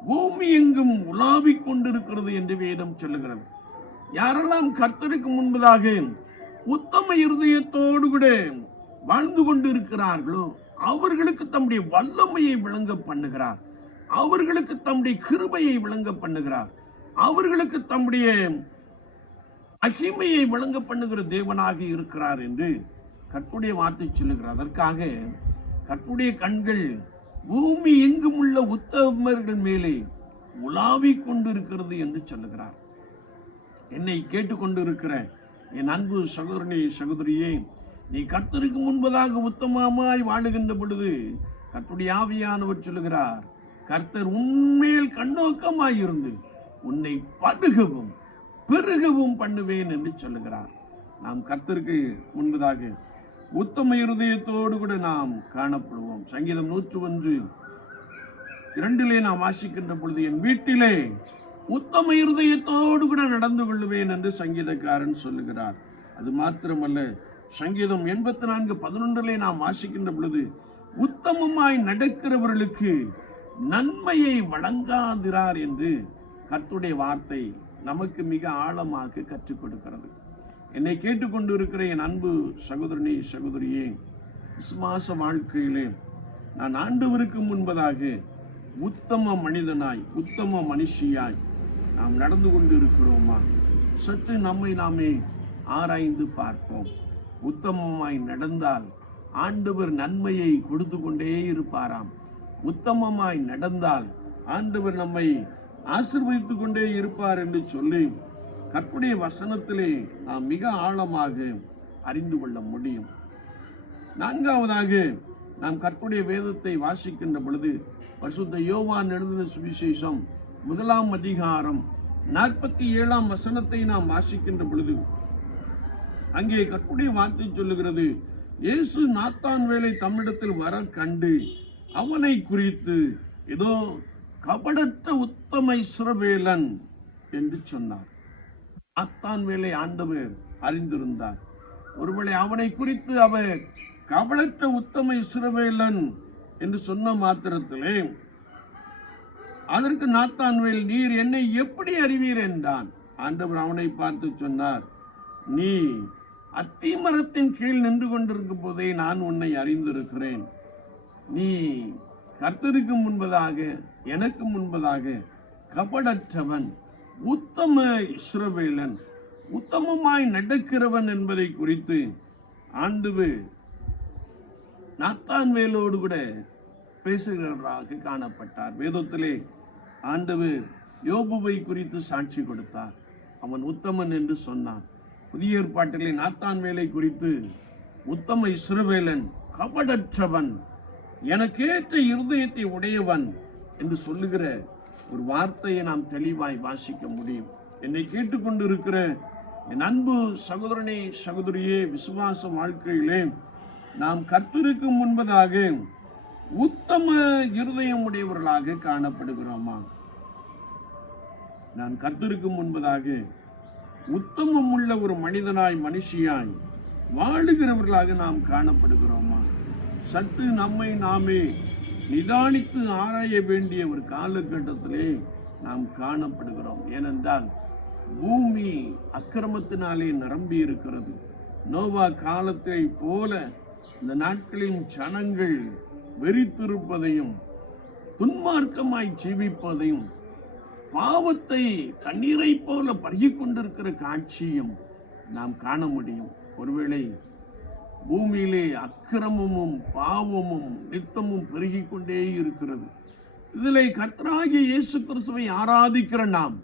பூமி எங்கும் உலாவிக் கொண்டிருக்கிறது என்று வேதம் சொல்லுகிறது. யாரெல்லாம் கர்த்தருக்கு முன்பதாக உத்தம இருதயத்தோடு கூட வாழ்ந்து கொண்டு இருக்கிறார்களோ அவர்களுக்கு தம்முடைய வல்லமையை விளங்க பண்ணுகிறார், அவர்களுக்கு தம்முடைய கிருபையை விளங்க பண்ணுகிறார், அவர்களுக்கு தம்முடைய மகிமையை விளங்க பண்ணுகிற தேவனாக இருக்கிறார் என்று கர்த்தருடைய வார்த்தை சொல்லுகிறார். அதற்காக கர்த்தருடைய கண்கள் பூமி எங்கும் உள்ள உத்தமர்கள் மேலே உலாவிக் கொண்டிருக்கிறது என்று சொல்லுகிறார். என்னை கேட்டுக்கொண்டிருக்கிற என் அன்பு சகோதரனே சகோதரியே, நீ கர்த்தருக்கு முன்பதாக உத்தமமாய் வாழுகின்ற பொழுது கர்த்தருடைய ஆவியானவர் சொல்லுகிறார், கர்த்தர் உன்மேல் கண்ணோக்கமாயிருந்து உன்னை படுகவும் பெருகவும் பண்ணுவேன் என்று சொல்லுகிறார். நாம் கர்த்தருக்கு முன்பதாக உத்தம இருதயத்தோடு கூட நாம் காணப்படுவோம். சங்கீதம் 101:2 நாம் வாசிக்கின்ற பொழுது, என் வீட்டிலே உத்தம இருதயத்தோடு கூட நடந்து கொள்ளுவேன் என்று சங்கீதக்காரன் சொல்லுகிறார். அது மாத்திரமல்ல, சங்கீதம் 84:11 நாம் வாசிக்கின்ற பொழுது, உத்தமமாய் நடக்கிறவர்களுக்கு நன்மையை வழங்காதிரார் என்று கர்த்தருடைய வார்த்தை நமக்கு மிக ஆழமாக கற்றுக் கொடுக்கிறது. என்னை கேட்டுக்கொண்டு இருக்கிற என் அன்பு சகோதரனே சகோதரியே, விசுவாச வாழ்க்கையிலே நான் ஆண்டவருக்கு முன்பதாக உத்தம மனிதனாய் உத்தம மனுஷியாய் நாம் நடந்து கொண்டு இருக்கிறோமா? சற்று நம்மை நாமே ஆராய்ந்து பார்ப்போம். உத்தமமாய் நடந்தால் ஆண்டவர் நன்மையை கொடுத்து கொண்டே இருப்பாராம். உத்தமமாய் நடந்தால் ஆண்டவர் நம்மை ஆசீர்வதித்துக் கொண்டே இருப்பார் என்று சொல்லி கர்த்தருடைய வசனத்திலே நாம் மிக ஆழமாக அறிந்து கொள்ள முடியும். 4வதாக நாம் கர்த்தருடைய வேதத்தை வாசிக்கின்ற பொழுது பரிசுத்த யோவான் எழுதின சுவிசேஷம் 1 அதிகாரம் 47 வசனத்தை நாம் வாசிக்கின்ற பொழுது அங்கே கர்த்தருடைய வார்த்தை சொல்லுகிறது, இயேசு நாத்தான்வேலை தம்மிடத்தில் வர கண்டு அவனை குறித்து ஏதோ கபடற்ற உத்தம இஸ்ரவேலன் என்று சொன்னார். நாத்தான்வேலை ஆண்டவர் அறிந்திருந்தார். ஒருவேளை அவனை குறித்து அவர் கபடற்ற உத்தம இஸ்ரவேலன் என்று சொன்ன மாத்திரத்திலே அதற்கு நாத்தான்வேல், நீர் என்னை எப்படி அறிவீர் என்றான். ஆண்டவர் அவனை பார்த்து சொன்னார், நீ அத்திமரத்தின் கீழ் நின்று கொண்டிருக்கும் போதே நான் உன்னை அறிந்திருக்கிறேன். நீ கர்த்தருக்கு முன்பதாக எனக்கு முன்பதாக கபடற்றவன், உத்தம இஸ்ரவேலன், உத்தமமாய் நடக்கிறவன் என்பதை குறித்து ஆண்டவர் நாத்தான்வேலோடு கூட பேசுகிறவராக காணப்பட்டார். வேதத்திலே ஆண்டவர் யோபுவை குறித்து சாட்சி கொடுத்தார். அவன் உத்தமன் என்று சொன்னார். புதிய ஏற்பாட்டிலே நாத்தான்வேலை குறித்து உத்தம இஸ்ரவேலன், கபடற்றவன், எனக்கேற்ற இருதயத்தை உடையவன் என்று சொல்லுகிற ஒரு வார்த்தையை நாம் தெளிவாய் வாசிக்க முடியும். என்னை கேட்டுக்கொண்டிருக்கிற என் அன்பு சகோதரனே சகோதரியே, விசுவாச வாழ்க்கையிலே நாம் கர்த்தருக்கு முன்பதாக உத்தம இருதயம் உடையவர்களாக காணப்படுகிறோமா? நான் கர்த்தருக்கு முன்பதாக உத்தமம் உள்ள ஒரு மனிதனாய் மனுஷியாய் வாழுகிறவர்களாக நாம் காணப்படுகிறோமா? சற்று நம்மை நாமே நிதானித்து ஆராய வேண்டிய ஒரு காலகட்டத்திலே நாம் காணப்படுகிறோம். ஏனென்றால் பூமி அக்கிரமத்தினாலே நிரம்பி இருக்கிறது. நோவா காலத்தை போல இந்த நாட்களின் ஜனங்கள் வெறித்திருப்பதையும் துன்மார்க்கமாய் ஜீவிப்பதையும் பாவத்தை தண்ணீரை போல பருகிக் கொண்டிருக்கிற காட்சியும் நாம் காண முடியும். ஒருவேளை பூமியிலே அக்கிரமமும் பாவமும் நித்தமும் பெருகிக் கொண்டே இருக்கிறது. இதிலே கர்த்தராகிய இயேசு கிறிஸ்துவை ஆராதிக்கிற நாம்,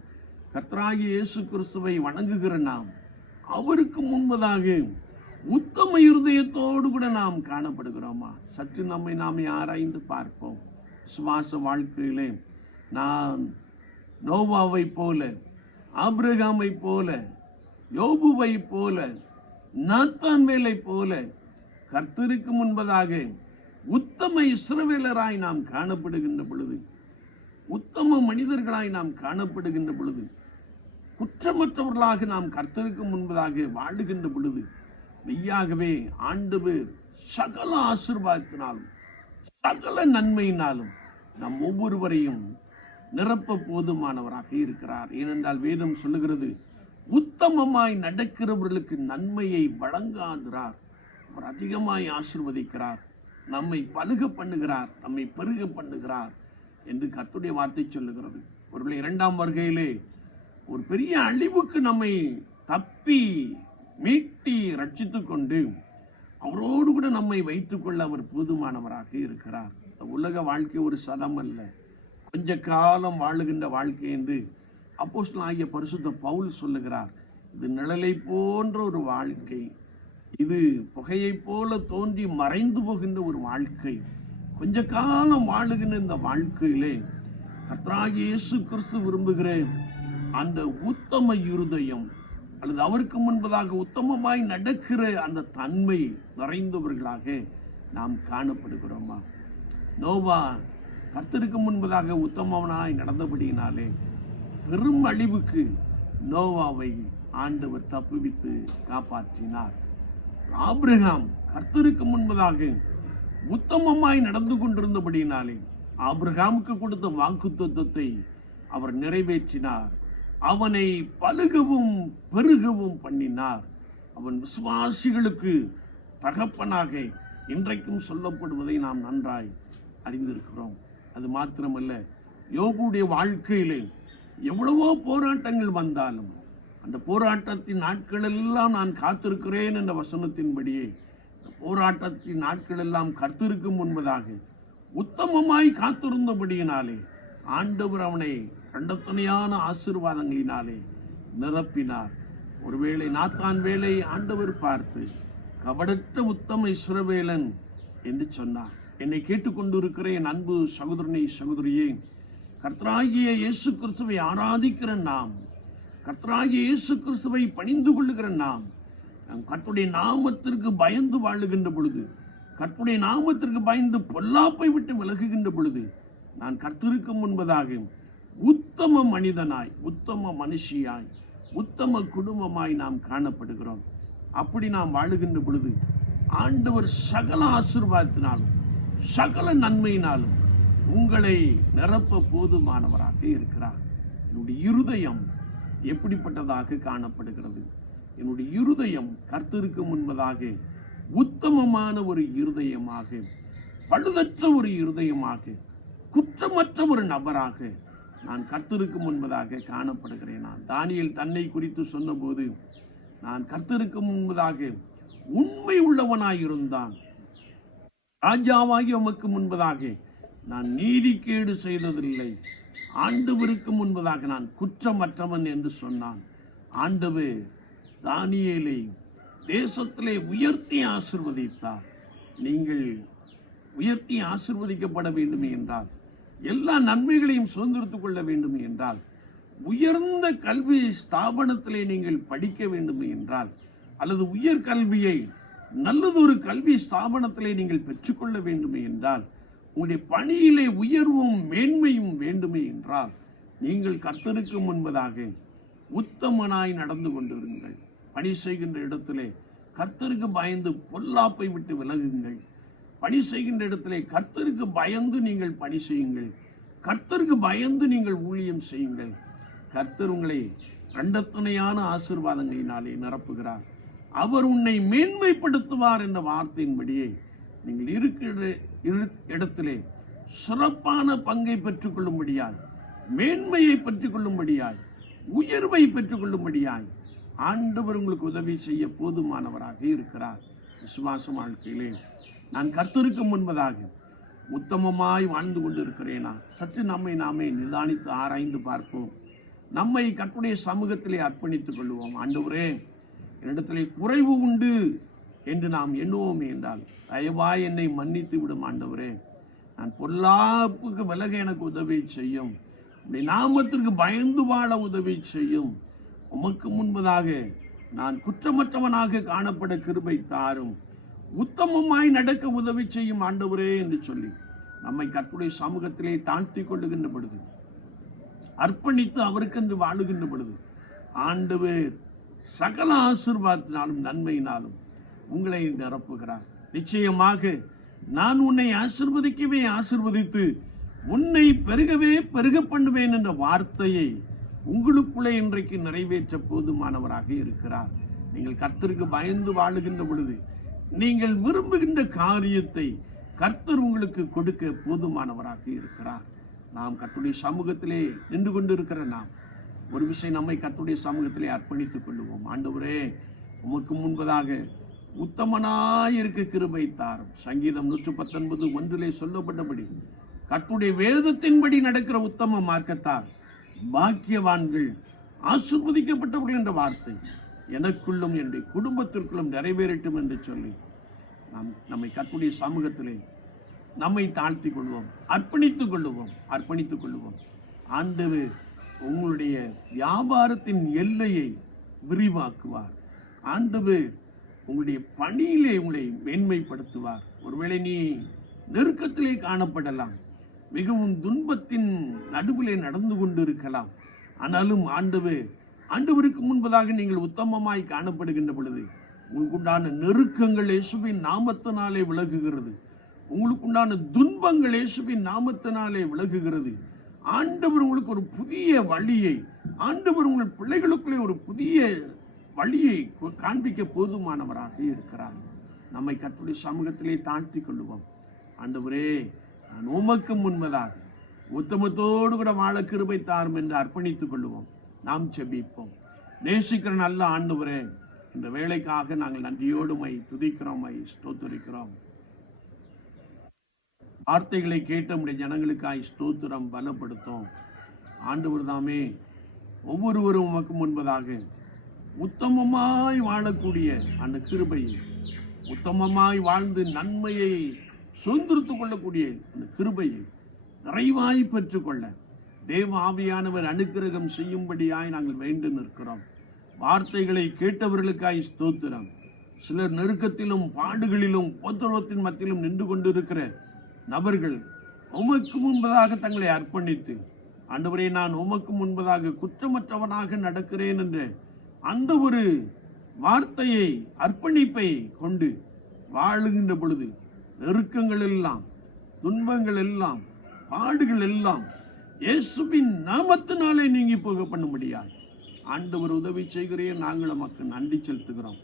கர்த்தராகிய இயேசு கிறிஸ்துவை வணங்குகிற நாம், அவருக்கு முன்பதாக உத்தம இருதயத்தோடு கூட நாம் காணப்படுகிறோமா? சற்று நம்மை நாமே ஆராய்ந்து பார்ப்போம். சுவாச வாழ்க்கையிலே நான் நோவாவை போல, ஆபிரகாமை போல, யோபுவை போல, நாத்தான்வேலை போல கர்த்தருக்கு முன்பதாக உத்தம இஸ்ரவேலராய் நாம் காணப்படுகின்ற பொழுது, உத்தம மனிதர்களாய் நாம் காணப்படுகின்ற பொழுது, குற்றமற்றவர்களாக நாம் கர்த்தருக்கு முன்பதாக வாழுகின்ற பொழுது, மெய்யாகவே ஆண்டவர் சகல ஆசீர்வாதத்தினாலும் சகல நன்மையினாலும் நம் ஒவ்வொருவரையும் நிரப்ப போதுமானவராக இருக்கிறார். ஏனென்றால் வேதம் சொல்லுகிறது, உத்தமமாய் நடக்கிறவர்களுக்கு நன்மையை வழங்காதிரார். அவர் அதிகமாய் ஆசீர்வதிக்கிறார், நம்மை பலுக பண்ணுகிறார், நம்மை பெருக பண்ணுகிறார் என்று கர்த்தருடைய வார்த்தை சொல்லுகிறது. ஒருவேளை 2ஆம் வருகையிலே ஒரு பெரிய அழிவுக்கு நம்மை தப்பி மீட்டி ரட்சித்துக் கொண்டு அவரோடு கூட நம்மை வைத்துக் கொள்ள அவர் போதுமானவராக இருக்கிறார். உலக வாழ்க்கை ஒரு சதம் அல்ல, கொஞ்ச காலம் வாழுகின்ற வாழ்க்கை என்று அப்போஸ்தலனாகிய பரிசுத்த பவுல் சொல்லுகிறார். இது நிழலை போன்ற ஒரு வாழ்க்கை, இது புகையை போல தோன்றி மறைந்து போகின்ற ஒரு வாழ்க்கை. கொஞ்ச காலம் வாழுகின்ற இந்த வாழ்க்கையிலே கர்த்தராகிய இயேசு கிறிஸ்து விரும்புகிற அந்த உத்தம இருதயம் அல்லது அவருக்கு முன்பதாக உத்தமமாய் நடக்கிற அந்த தன்மை நிறைந்தவர்களாக நாம் காணப்படுகிறோமா? நோவா கர்த்தருக்கு முன்பதாக உத்தமனாய் நடந்தபடியினாலே பெரும் அழிவுக்கு நோவாவை ஆண்டவர் தப்புவித்து காப்பாற்றினார். ஆபிரகாம் கர்த்தருக்கு முன்பதாக உத்தமமாய் நடந்து கொண்டிருந்தபடியினாலே ஆபிரகாமுக்கு கொடுத்த வாக்குத்தத்தத்தை அவர் நிறைவேற்றினார். அவனை பலுகவும் பெருகவும் பண்ணினார். அவன் விசுவாசிகளுக்கு தகப்பனாக இன்றைக்கும் சொல்லப்படுவதை நாம் நன்றாய் அறிந்திருக்கிறோம். அது மாத்திரமல்ல, யோபுடைய வாழ்க்கையிலே எவ்வளவோ போராட்டங்கள் வந்தாலும் அந்த போராட்டத்தின் நாட்கள் எல்லாம் நான் காத்திருக்கிறேன் என்ற வசனத்தின்படியே போராட்டத்தின் நாட்கள் எல்லாம் கர்த்தருக்கு முன்பதாக உத்தமமாய் காத்திருந்தபடியினாலே ஆண்டவர் அவனை கண்டத்தனையான ஆசீர்வாதங்களினாலே நிரப்பினார். ஒருவேளை நாத்தான்வேலை ஆண்டவர் பார்த்து கபடற்ற உத்தம இஸ்ரவேலன் என்று சொன்னார். என்னை கேட்டுக்கொண்டிருக்கிற என் அன்பு சகோதரனை சகோதரியே, கர்த்தராகிய இயேசு கிறிஸ்துவை ஆராதிக்கிற நாம், கர்த்தராகிய இயேசு கிறிஸ்துவை பணிந்து கொள்ளுகிற நாம் கர்த்தருடைய நாமத்திற்கு பயந்து வாழுகின்ற பொழுது, கர்த்தருடைய நாமத்திற்கு பயந்து பொல்லாப்பை விட்டு விலகுகின்ற பொழுது, நான் கர்த்தருக்கு முன்பதாக உத்தம மனிதனாய், உத்தம மனுஷியாய், உத்தம குடும்பமாய் நாம் காணப்படுகிறோம். அப்படி நாம் வாழுகின்ற பொழுது ஆண்டவர் சகல ஆசீர்வாதத்தினாலும் சகல நன்மையினாலும் உங்களை நிரப்ப போதுமானவராக இருக்கிறார். என்னுடைய இருதயம் எப்படிப்பட்டதாக காணப்படுகிறது? என்னுடைய இருதயம் கர்த்தருக்கு முன்பதாக உத்தமமான ஒரு இருதயமாக, பழுதற்ற ஒரு இருதயமாக, குற்றமற்ற ஒரு நபராக நான் கர்த்தருக்கு முன்பதாக காணப்படுகிறேன். நான் தானியேல் தன்னை குறித்து சொன்னபோது, நான் கர்த்தருக்கு முன்பதாக உண்மை உள்ளவனாயிருந்தான், ராஜாவாகி உமக்கு முன்பதாக நான் நீதிகேடு செய்ததில்லை, ஆண்டவருக்கு முன்பதாக நான் குற்றமற்றவன் என்று சொன்னான். ஆண்டவர் தானியேலை தேசத்திலே உயர்த்தி ஆசீர்வதித்தார். நீங்கள் உயர்த்தி ஆசீர்வதிக்கப்பட வேண்டும் என்றால், எல்லா நன்மைகளையும் சுதந்திரத்துக் கொள்ள வேண்டும் என்றால், உயர்ந்த கல்வி ஸ்தாபனத்திலே நீங்கள் படிக்க வேண்டும் என்றால், அல்லது உயர் கல்வியை நல்லதொரு கல்வி ஸ்தாபனத்திலே நீங்கள் பெற்றுக்கொள்ள வேண்டுமே என்றால், உங்களுடைய பணியிலே உயர்வும் மேன்மையும் வேண்டுமே என்றால், நீங்கள் கர்த்தருக்கு முன்பதாக உத்தமனாய் நடந்து கொண்டிருங்கள். பணி செய்கின்ற இடத்திலே கர்த்தருக்கு பயந்து பொல்லாப்பை விட்டு விலகுங்கள். பணி செய்கின்ற இடத்திலே கர்த்தருக்கு பயந்து நீங்கள் பணி செய்யுங்கள். கர்த்தருக்கு பயந்து நீங்கள் ஊழியம் செய்யுங்கள். கர்த்தர் உங்களை இரண்டத்தனையான ஆசீர்வாதங்களினாலே நிரப்புகிறார். அவர் உன்னை மேன்மைப்படுத்துவார் என்ற வார்த்தையின்படியே நீங்கள் இருக்கிற இடத்திலே சிறப்பான பங்கை பெற்றுக் கொள்ளும்படியாய், மேன்மையை பெற்றுக் கொள்ளும்படியாய், உயர்வை பெற்றுக் கொள்ளும்படியாய் ஆண்டவர் உங்களுக்கு உதவி செய்ய போதுமானவராக இருக்கிறார். விசுவாச வாழ்க்கையிலே நான் கர்த்தருக்கு முன்பதாக உத்தமமாய் வாழ்ந்து கொண்டிருக்கிறேனா? சற்று நம்மை நாமே நிதானித்து ஆராய்ந்து பார்ப்போம். நம்மை கர்த்தருடைய சமூகத்திலே அர்ப்பணித்துக் கொள்வோம். ஆண்டவரே, என்னிடத்திலே குறைவு உண்டு என்று நாம் எண்ணுவோம் என்றால், தயவாய் என்னை மன்னித்து விடும் ஆண்டவரே. நான் பொல்லாப்புக்கு விலக எனக்கு உதவி செய்யும். உம்முடைய நாமத்திற்கு பயந்து வாழ உதவி செய்யும். உமக்கு முன்பதாக நான் குற்றமற்றவனாக காணப்பட கிருபை தாரும். உத்தமமாய் நடக்க உதவி செய்யும் ஆண்டவரே என்று சொல்லி நம்மை கர்த்தருடைய சமூகத்திலே தாழ்த்தி கொள்ளுகின்ற பொழுது, அர்ப்பணித்து அவருக்கென்று வாழுகின்ற பொழுது, ஆண்டவர் சகல ஆசீர்வாதத்தினாலும் நன்மையினாலும் உங்களை நிரப்புகிறார். நிச்சயமாக நான் உன்னை ஆசீர்வதிக்கவே ஆசீர்வதித்து உன்னை பெருகவே பெருக பண்ணுவேன் என்ற வார்த்தையை உங்களுக்குள்ளே இன்றைக்கு நிறைவேற்ற போதுமானவராக இருக்கிறார். நீங்கள் கர்த்தருக்கு பயந்து வாழுகின்ற பொழுது, நீங்கள் விரும்புகின்ற காரியத்தை கர்த்தர் உங்களுக்கு கொடுக்க போதுமானவராக இருக்கிறார். நாம் கர்த்தருடைய சமூகத்திலே நின்று கொண்டிருக்கிற நாம் ஒரு விஷயம், நம்மை கர்த்தருடைய சமூகத்திலே அர்ப்பணித்துக் கொள்ளுவோம். ஆண்டவரே, உமக்கு முன்பதாக உத்தமனாயிருக்க கிருபை தாரும். சங்கீதம் 119:1 சொல்லப்பட்டபடி கர்த்தருடைய வேதத்தின்படி நடக்கிற உத்தம மார்க்கத்தார் பாக்கியவான்கள், ஆசீர்வதிக்கப்பட்டவர்கள் என்ற வார்த்தை எனக்குள்ளும் என்னுடைய குடும்பத்திற்குள்ளும் நிறைவேறட்டும் என்று சொல்லி நம்மை கர்த்தருடைய சமூகத்திலே நம்மை தாழ்த்திக் கொள்வோம், அர்ப்பணித்துக் கொள்ளுவோம். ஆண்டவர் உங்களுடைய வியாபாரத்தின் எல்லையை விரிவாக்குவார். ஆண்டவர் உங்களுடைய பணியிலே உங்களை மேன்மைப்படுத்துவார். ஒருவேளை நீ நெருக்கத்திலே காணப்படலாம், மிகவும் துன்பத்தின் நடுவிலே நடந்து கொண்டிருக்கலாம். ஆனாலும் ஆண்டவருக்கு முன்பதாக நீங்கள் உத்தமமாய் காணப்படுகின்ற பொழுது, உங்களுக்குண்டான நெருக்கங்கள் இயேசுவின் நாமத்தினாலே விலகுகிறது. உங்களுக்குண்டான துன்பங்கள் இயேசுவின் நாமத்தினாலே விலகுகிறது. ஆண்டவர் உங்களுக்கு ஒரு புதிய வழியை, ஆண்டவர் உங்கள் பிள்ளைகளுக்குள்ளே ஒரு புதிய வழியை காண்பிக்க போதுமானவராக இருக்கிறார். நம்மை கர்த்தருடைய சமூகத்திலே தாழ்த்தி கொள்ளுவோம். ஆண்டவரே, நான் உமக்கு முன்பதாக உத்தமத்தோடு கூட வாழ கிருபை தாரும் என்று அர்ப்பணித்துக் கொள்ளுவோம். நாம் செபிப்போம். நேசிக்கிற நல்ல ஆண்டவரே, இந்த வேலைக்காக நாங்கள் நன்றியோடு துதிக்கிறோம், ஸ்தோத்திரிக்கிறோம். வார்த்தைகளை கேட்ட நம்முடைய ஜனங்களுக்காய் ஸ்தோத்திரம், பலப்படுத்தும். ஆண்டவர் தாமே ஒவ்வொருவரும் உமக்கு முன்பதாக உத்தமமாய் வாழக்கூடிய அந்த கிருபையை, உத்தமமாய் வாழ்ந்து நன்மையை சுதந்திரத்துக் கொள்ளக்கூடிய அந்த கிருபையை நிறைவாய் பெற்றுக்கொள்ள தேவ ஆவியானவர் அனுக்கிரகம் செய்யும்படியாய் நாங்கள் வேண்டி நிற்கிறோம். வார்த்தைகளை கேட்டவர்களுக்காய் ஸ்தோத்திரம். சிலர் நெருக்கத்திலும் பாடுகளிலும் உபத்திரவத்தின் மத்தியிலும் நின்று கொண்டிருக்கிற நபர்கள் உமக்கு முன்பதாக தங்களை அர்ப்பணித்து, ஆண்டவரே, நான் உமக்கு முன்பதாக குற்றமற்றவனாக நடக்கிறேன் என்ற அந்த ஒரு வார்த்தையை, அர்ப்பணிப்பை கொண்டு வாழுகின்ற பொழுது நெருக்கங்கள் எல்லாம், துன்பங்கள் எல்லாம், பாடுகள் எல்லாம் இயேசுவின் நாமத்தினாலே நீங்கி போக பண்ண முடியாது. ஆண்டவர் உதவி செய்கிறேன். நாங்கள் நமக்கு நன்றி செலுத்துகிறோம்.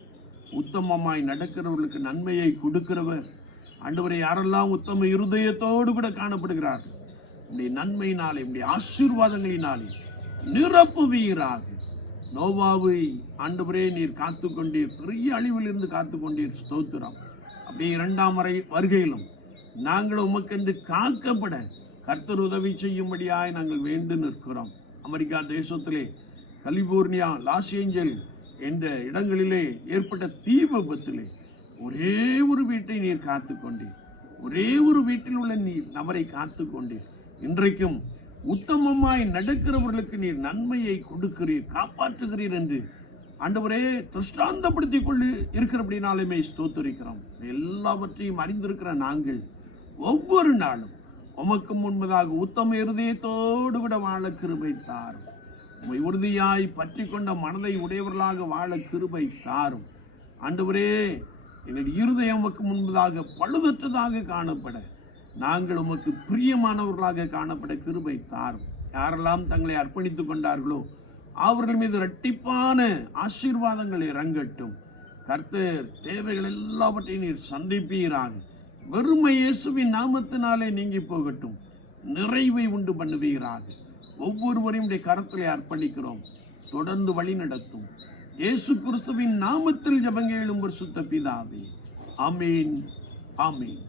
உத்தமமாய் நடக்கிறவர்களுக்கு நன்மையை கொடுக்கிறவர் ஆண்டவரை யாரெல்லாம் உத்தம இருதயத்தோடு கூட காணப்படுகிறார்கள், உடைய நன்மையினாலே, உடைய ஆசீர்வாதங்களினாலே நிரப்புவீராக. நோவாவை ஆண்டவரே நீர் காத்துக்கொண்டீர், பெரிய அழிவிலிருந்து காத்துக்கொண்டீர். ஸ்தோத்திரம். அப்படியே 2ஆம் வருகையிலும் நாங்கள் உமக்கென்று காக்கப்பட கர்த்தர் உதவி செய்யும்படியாய் நாங்கள் வேண்டு நிற்கிறோம். அமெரிக்கா தேசத்திலே கலிபோர்னியா, லாஸ் ஏஞ்சல் என்ற இடங்களிலே ஏற்பட்ட தீ விபத்திலே ஒரே ஒரு வீட்டை நீர் காத்துக்கொண்டீர். ஒரே ஒரு வீட்டில் உள்ள நீர் நபரை காத்துக்கொண்டீர். இன்றைக்கும் உத்தமமாய் நடக்கிறவர்களுக்கு நீர் நன்மையை கொடுக்கிறீர், காப்பாற்றுகிறீர் என்று ஆண்டவரே திருஷ்டாந்தப்படுத்திக் கொண்டு இருக்கிறபடினாலுமே ஸ்தோத்திரிக்கிறோம். எல்லாவற்றையும் அறிந்திருக்கிற நாங்கள் ஒவ்வொரு நாளும் உமக்கு முன்பதாக உத்தம இருதயத்தோடு கூட வாழ கிருபை தாரும். உம்மை உறுதியாய் பற்றி கொண்ட மனதை உடையவர்களாக வாழ கிருபை தாரும். ஆண்டவரே, எங்களுடைய இருதயம் உமக்கு முன்பதாக பழுதற்றதாக காணப்பட, நாங்கள் உமக்கு பிரியமானவர்களாக காணப்பட கிருபை தாரும். யாரெல்லாம் தங்களை அர்ப்பணித்துக் கொண்டார்களோ அவர்கள் மீது இரட்டிப்பான ஆசீர்வாதங்கள் இறங்கட்டும். கர்த்தர் தேவைகள் எல்லாவற்றையும் நீர் சந்திப்பீராக. வெறுமை இயேசுவின் நாமத்தினாலே நீங்கி போகட்டும். நிறைவை உண்டு பண்ணுவீராக. ஒவ்வொருவரையும் கரத்திலே அர்ப்பணிக்கிறோம். தொடர்ந்து வழி நடத்தும். இயேசு கிறிஸ்துவின் நாமத்தில் ஜெபங்கள் எழும்பர் சுத்த பிதாவே. ஆமீன், ஆமீன்.